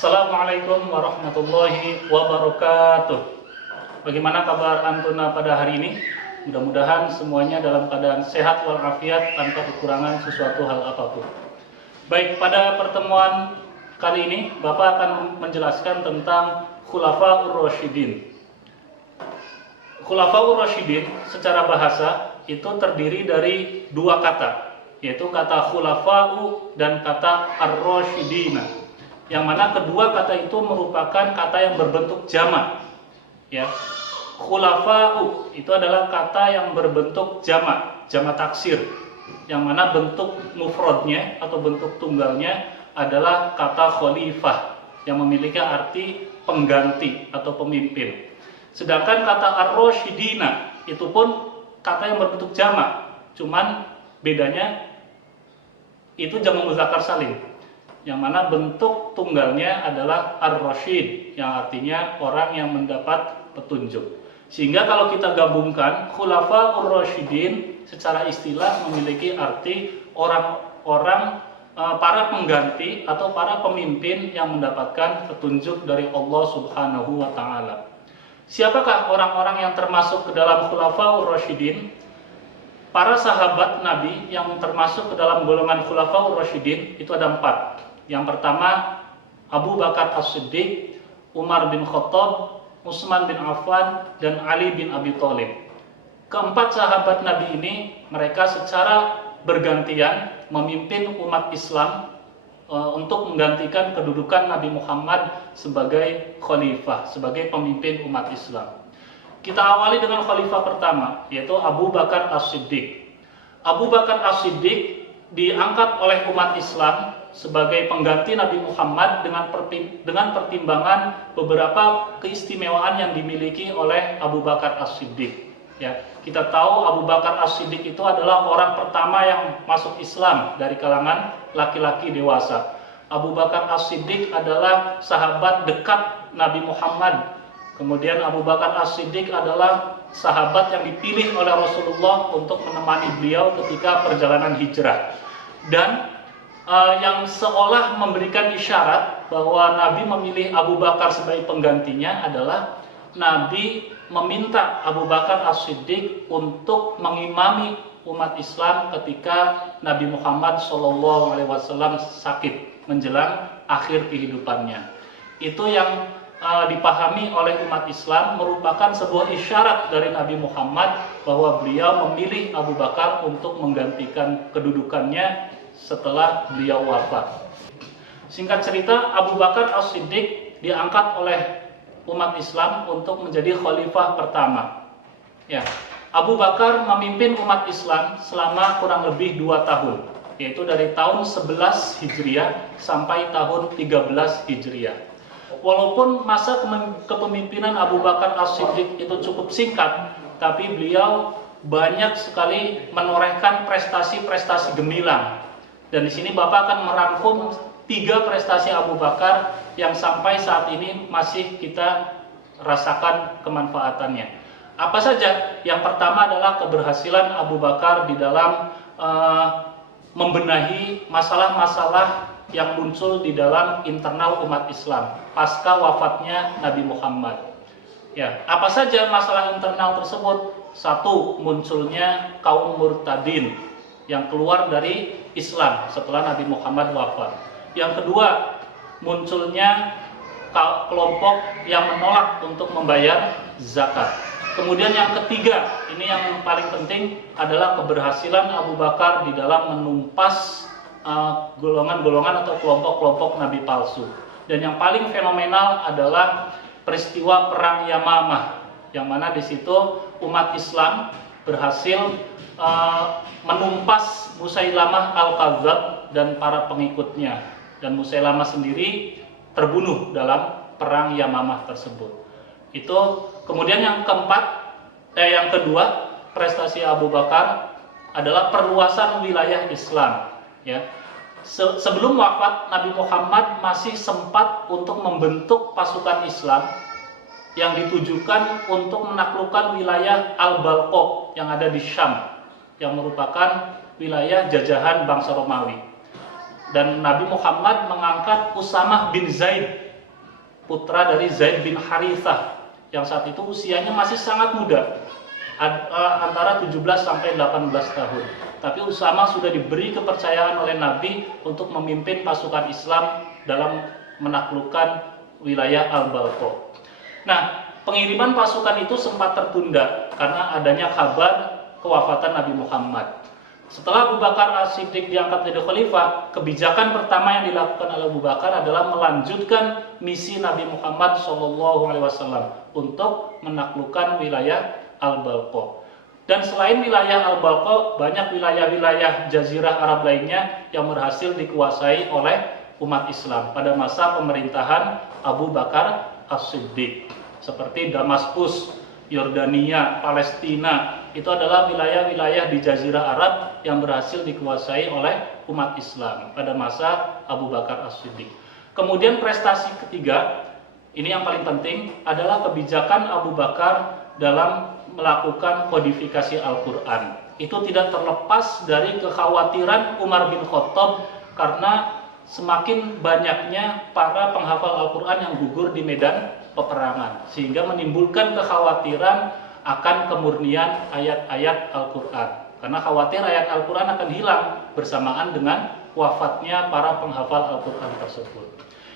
Assalamualaikum warahmatullahi wabarakatuh. Bagaimana kabar Antuna pada hari ini? Mudah-mudahan semuanya dalam keadaan sehat walafiat tanpa kekurangan sesuatu hal apapun. Baik, pada pertemuan kali ini Bapak akan menjelaskan tentang Khulafaur Rasyidin. Khulafaur Rasyidin secara bahasa itu terdiri dari dua kata, yaitu kata khulafa'u dan kata ar-rasyidina, yang mana kedua kata itu merupakan kata yang berbentuk jamak. Ya, khulafa'u itu adalah kata yang berbentuk jamak taksir, yang mana bentuk mufradnya atau bentuk tunggalnya adalah kata khalifah yang memiliki arti pengganti atau pemimpin. Sedangkan kata ar-rasyidina itu pun kata yang berbentuk jamak, cuman bedanya itu jamak muzakkar salim, yang mana bentuk tunggalnya adalah ar-rasyid, yang artinya orang yang mendapat petunjuk. Sehingga kalau kita gabungkan, khulafaur rasyidin secara istilah memiliki arti orang-orang para pengganti atau para pemimpin yang mendapatkan petunjuk dari Allah Subhanahu wa taala. Siapakah orang-orang yang termasuk ke dalam khulafaur rasyidin? Para sahabat Nabi yang termasuk ke dalam golongan khulafaur rasyidin itu ada 4. Yang pertama, Abu Bakar As-Siddiq, Umar bin Khattab, Utsman bin Affan, dan Ali bin Abi Thalib. Keempat sahabat Nabi ini, mereka secara bergantian memimpin umat Islam untuk menggantikan kedudukan Nabi Muhammad sebagai khalifah, sebagai pemimpin umat Islam. Kita awali dengan khalifah pertama, yaitu Abu Bakar As-Siddiq. Abu Bakar As-Siddiq diangkat oleh umat Islam sebagai pengganti Nabi Muhammad dengan pertimbangan beberapa keistimewaan yang dimiliki oleh Abu Bakar As-Siddiq. Ya, kita tahu Abu Bakar As-Siddiq itu adalah orang pertama yang masuk Islam dari kalangan laki-laki dewasa. Abu Bakar As-Siddiq adalah sahabat dekat Nabi Muhammad. Kemudian Abu Bakar As-Siddiq adalah sahabat yang dipilih oleh Rasulullah untuk menemani beliau ketika perjalanan hijrah. Dan yang seolah memberikan isyarat bahwa Nabi memilih Abu Bakar sebagai penggantinya adalah Nabi meminta Abu Bakar As-Siddiq untuk mengimami umat Islam ketika Nabi Muhammad SAW sakit menjelang akhir kehidupannya. Itu yang dipahami oleh umat Islam merupakan sebuah isyarat dari Nabi Muhammad bahwa beliau memilih Abu Bakar untuk menggantikan kedudukannya setelah beliau wafat. Singkat cerita, Abu Bakar As-Siddiq diangkat oleh umat Islam untuk menjadi khalifah pertama. Ya, Abu Bakar memimpin umat Islam selama kurang lebih 2 tahun, yaitu dari tahun 11 Hijriah sampai tahun 13 Hijriah. Walaupun masa kepemimpinan Abu Bakar As-Siddiq itu cukup singkat, tapi beliau banyak sekali menorehkan prestasi-prestasi gemilang. Dan di sini Bapak akan merangkum 3 prestasi Abu Bakar yang sampai saat ini masih kita rasakan kemanfaatannya. Apa saja? Yang pertama adalah keberhasilan Abu Bakar di dalam membenahi masalah-masalah yang muncul di dalam internal umat Islam pasca wafatnya Nabi Muhammad. Ya, apa saja masalah internal tersebut? 1, munculnya kaum murtadin yang keluar dari Islam setelah Nabi Muhammad wafat. Yang kedua, munculnya kelompok yang menolak untuk membayar zakat. Kemudian yang ketiga, ini yang paling penting adalah keberhasilan Abu Bakar di dalam menumpas golongan-golongan atau kelompok-kelompok nabi palsu. Dan yang paling fenomenal adalah peristiwa perang Yamamah, yang mana di situ umat Islam berhasil menumpas Musailamah Al-Kadzdzab dan para pengikutnya, dan Musailamah sendiri terbunuh dalam perang Yamamah tersebut. Itu kemudian yang kedua prestasi Abu Bakar adalah perluasan wilayah Islam. Ya, sebelum wafat Nabi Muhammad masih sempat untuk membentuk pasukan Islam yang ditujukan untuk menaklukkan wilayah Al-Balqa yang ada di Syam, yang merupakan wilayah jajahan bangsa Romawi. Dan Nabi Muhammad mengangkat Usamah bin Zaid putra dari Zaid bin Harithah yang saat itu usianya masih sangat muda, antara 17 sampai 18 tahun. Tapi Usama sudah diberi kepercayaan oleh Nabi untuk memimpin pasukan Islam dalam menaklukkan wilayah Al-Balqa. Nah, pengiriman pasukan itu sempat tertunda karena adanya kabar kewafatan Nabi Muhammad. Setelah Abu Bakar As-Siddiq diangkat menjadi khalifah, kebijakan pertama yang dilakukan oleh Abu Bakar adalah melanjutkan misi Nabi Muhammad SAW untuk menaklukkan wilayah Al-Balqa. Dan selain wilayah Al-Balqa, banyak wilayah-wilayah Jazirah Arab lainnya yang berhasil dikuasai oleh umat Islam pada masa pemerintahan Abu Bakar As-Siddiq, seperti Damaskus, Yordania, Palestina. Itu adalah wilayah-wilayah di Jazirah Arab yang berhasil dikuasai oleh umat Islam pada masa Abu Bakar As-Siddiq. Kemudian prestasi ketiga, ini yang paling penting, adalah kebijakan Abu Bakar dalam melakukan kodifikasi Al-Quran. Itu tidak terlepas dari kekhawatiran Umar bin Khattab karena semakin banyaknya para penghafal Al-Quran yang gugur di medan peperangan, sehingga menimbulkan kekhawatiran akan kemurnian ayat-ayat Al-Quran, karena khawatir ayat Al-Quran akan hilang bersamaan dengan wafatnya para penghafal Al-Quran tersebut.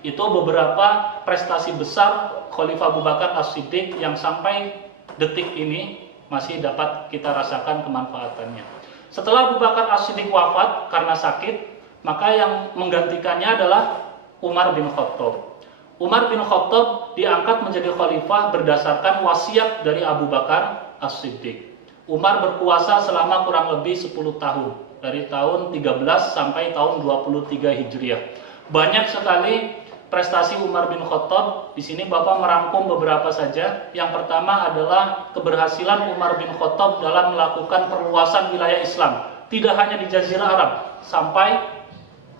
Itu beberapa prestasi besar Khalifah Abu Bakar As-Siddiq yang sampai detik ini masih dapat kita rasakan kemanfaatannya. Setelah Abu Bakar As-Siddiq wafat karena sakit, maka yang menggantikannya adalah Umar bin Khattab. Umar bin Khattab diangkat menjadi khalifah berdasarkan wasiat dari Abu Bakar As-Siddiq. Umar berkuasa selama kurang lebih 10 tahun, dari tahun 13 sampai tahun 23 Hijriah. Banyak sekali prestasi Umar bin Khattab. Di sini Bapak merangkum beberapa saja. Yang pertama adalah keberhasilan Umar bin Khattab dalam melakukan perluasan wilayah Islam, tidak hanya di Jazirah Arab, sampai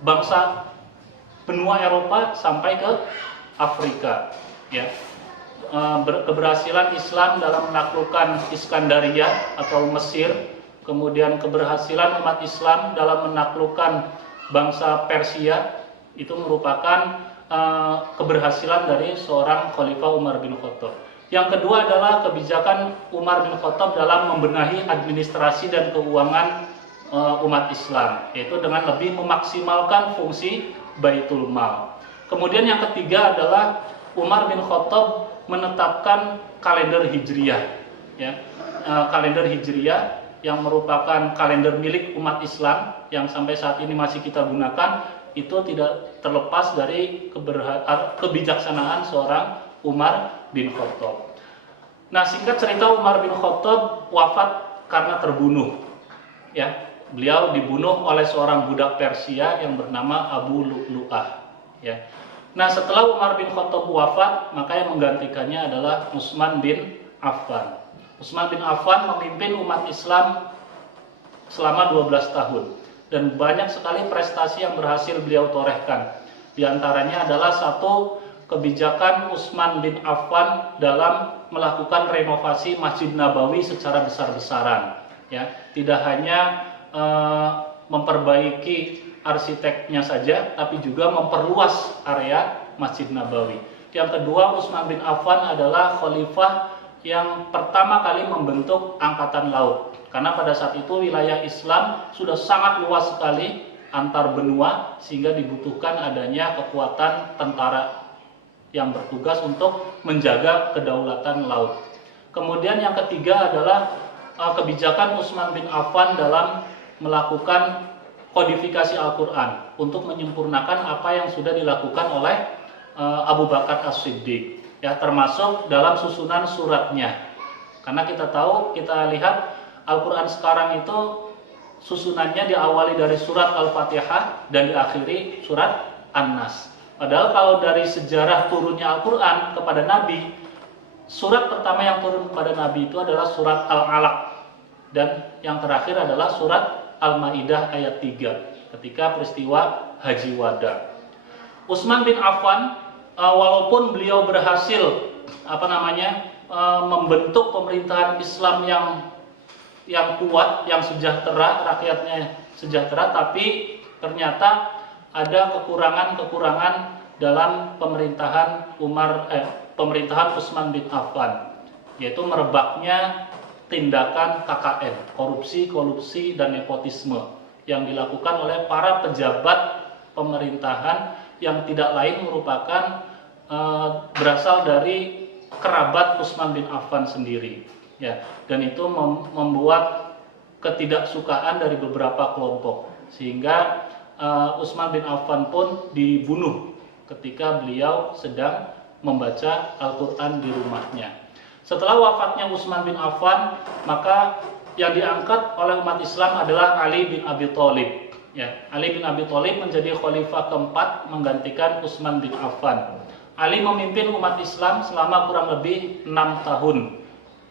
bangsa benua Eropa sampai ke Afrika, ya. Keberhasilan Islam dalam menaklukkan Iskandaria atau Mesir, kemudian keberhasilan umat Islam dalam menaklukkan bangsa Persia, itu merupakan keberhasilan dari seorang Khalifah Umar bin Khattab. Yang kedua adalah kebijakan Umar bin Khattab dalam membenahi administrasi dan keuangan umat Islam, yaitu dengan lebih memaksimalkan fungsi Baitul Mal. Kemudian yang ketiga adalah Umar bin Khattab menetapkan kalender Hijriah, ya. Kalender Hijriah yang merupakan kalender milik umat Islam yang sampai saat ini masih kita gunakan, itu tidak terlepas dari kebijaksanaan seorang Umar bin Khattab. Nah, singkat cerita, Umar bin Khattab wafat karena terbunuh, ya. Beliau dibunuh oleh seorang budak Persia yang bernama Abu Lu'lu'ah, ya. Nah, setelah Umar bin Khattab wafat, maka yang menggantikannya adalah Utsman bin Affan. Utsman bin Affan memimpin umat Islam selama 12 tahun dan banyak sekali prestasi yang berhasil beliau torehkan. Di antaranya adalah satu, kebijakan Utsman bin Affan dalam melakukan renovasi Masjid Nabawi secara besar-besaran, ya. Tidak hanya memperbaiki arsiteknya saja, tapi juga memperluas area Masjid Nabawi. Yang kedua, Utsman bin Affan adalah khalifah yang pertama kali membentuk angkatan laut, karena pada saat itu wilayah Islam sudah sangat luas sekali antar benua, sehingga dibutuhkan adanya kekuatan tentara yang bertugas untuk menjaga kedaulatan laut. Kemudian yang ketiga adalah kebijakan Utsman bin Affan dalam melakukan kodifikasi Al-Quran untuk menyempurnakan apa yang sudah dilakukan oleh Abu Bakar As-Siddiq, ya, termasuk dalam susunan suratnya. Karena kita tahu, kita lihat Al-Quran sekarang itu susunannya diawali dari surat Al-Fatihah dan diakhiri surat An-Nas. Padahal kalau dari sejarah turunnya Al-Quran kepada Nabi, surat pertama yang turun kepada Nabi itu adalah surat Al-Alaq, dan yang terakhir adalah surat Al-Maidah ayat 3 ketika peristiwa Haji Wada. Utsman bin Affan, walaupun beliau berhasil membentuk pemerintahan Islam yang kuat, yang sejahtera, rakyatnya sejahtera, tapi ternyata ada kekurangan-kekurangan dalam pemerintahan Utsman bin Affan, yaitu merebaknya tindakan KKN, korupsi dan nepotisme yang dilakukan oleh para pejabat pemerintahan yang tidak lain merupakan berasal dari kerabat Utsman bin Affan sendiri, ya, dan itu membuat ketidaksukaan dari beberapa kelompok, sehingga Utsman bin Affan pun dibunuh ketika beliau sedang membaca Al-Quran di rumahnya. Setelah wafatnya Utsman bin Affan, maka yang diangkat oleh umat Islam adalah Ali bin Abi Thalib. Ya, Ali bin Abi Thalib menjadi khalifah keempat menggantikan Utsman bin Affan. Ali memimpin umat Islam selama kurang lebih 6 tahun.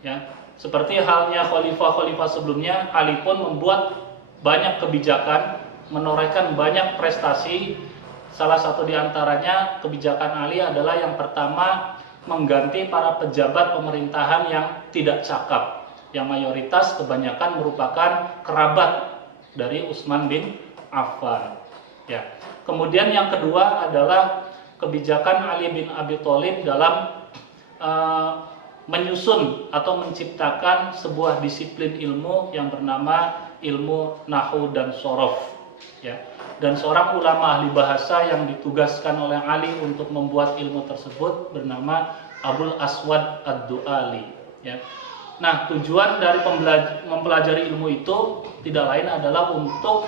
Ya, seperti halnya khalifah-khalifah sebelumnya, Ali pun membuat banyak kebijakan, menorehkan banyak prestasi. Salah satu di antaranya kebijakan Ali adalah yang pertama mengganti para pejabat pemerintahan yang tidak cakap, yang mayoritas kebanyakan merupakan kerabat dari Utsman bin Affan. Ya. Kemudian yang kedua adalah kebijakan Ali bin Abi Thalib dalam menyusun atau menciptakan sebuah disiplin ilmu yang bernama ilmu Nahwu dan Shorof. Ya. Dan seorang ulama ahli bahasa yang ditugaskan oleh Ali untuk membuat ilmu tersebut bernama Abul Aswad Ad-Du'ali. Ya. Nah, tujuan dari mempelajari ilmu itu tidak lain adalah untuk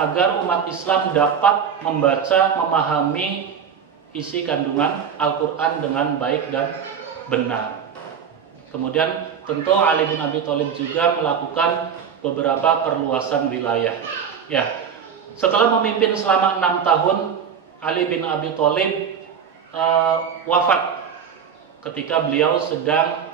agar umat Islam dapat membaca, memahami isi kandungan Al-Quran dengan baik dan benar. Kemudian tentu Ali bin Abi Thalib juga melakukan beberapa perluasan wilayah. Ya. Setelah memimpin selama 6 tahun, Ali bin Abi Thalib wafat ketika beliau sedang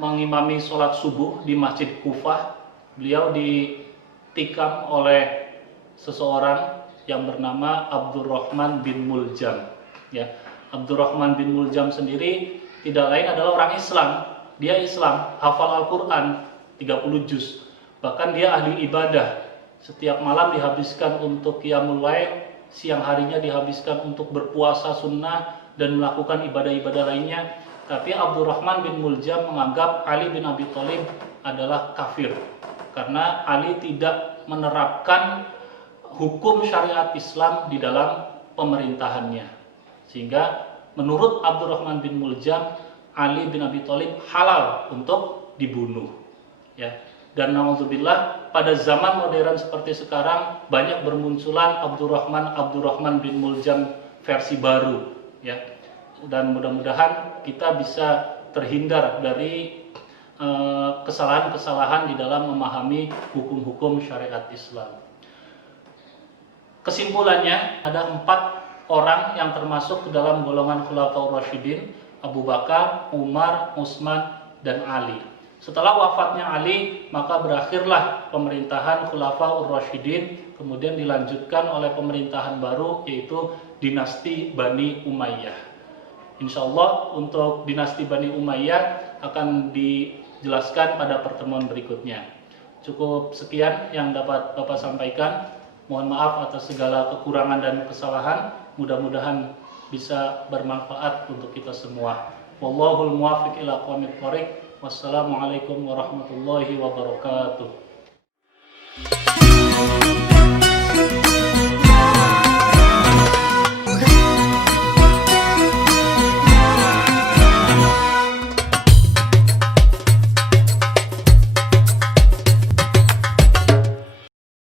mengimami sholat subuh di Masjid Kufah. Beliau ditikam oleh seseorang yang bernama Abdurrahman bin Muljam. Ya, Abdurrahman bin Muljam sendiri tidak lain adalah orang Islam. Dia Islam, hafal Al-Quran 30 juz. Bahkan dia ahli ibadah. Setiap malam dihabiskan untuk qiyamul lail, siang harinya dihabiskan untuk berpuasa sunnah dan melakukan ibadah-ibadah lainnya. Tapi Abdurrahman bin Muljam menganggap Ali bin Abi Thalib adalah kafir karena Ali tidak menerapkan hukum syariat Islam di dalam pemerintahannya. Sehingga menurut Abdurrahman bin Muljam, Ali bin Abi Thalib halal untuk dibunuh. Ya. Dan naudzubillah, pada zaman modern seperti sekarang banyak bermunculan Abdurrahman bin Muljam versi baru, ya. Dan mudah-mudahan kita bisa terhindar dari kesalahan-kesalahan di dalam memahami hukum-hukum syariat Islam. Kesimpulannya, ada 4 orang yang termasuk ke dalam golongan Khulafaur Rasyidin: Abu Bakar, Umar, Utsman, dan Ali. Setelah wafatnya Ali, maka berakhirlah pemerintahan Khulafaur Rasyidin, kemudian dilanjutkan oleh pemerintahan baru, yaitu dinasti Bani Umayyah. Insya Allah untuk dinasti Bani Umayyah akan dijelaskan pada pertemuan berikutnya. Cukup sekian yang dapat Bapak sampaikan. Mohon maaf atas segala kekurangan dan kesalahan. Mudah-mudahan bisa bermanfaat untuk kita semua. Wallahul muwaffiq ila aqwamit thoriq. Wassalamualaikum warahmatullahi wabarakatuh.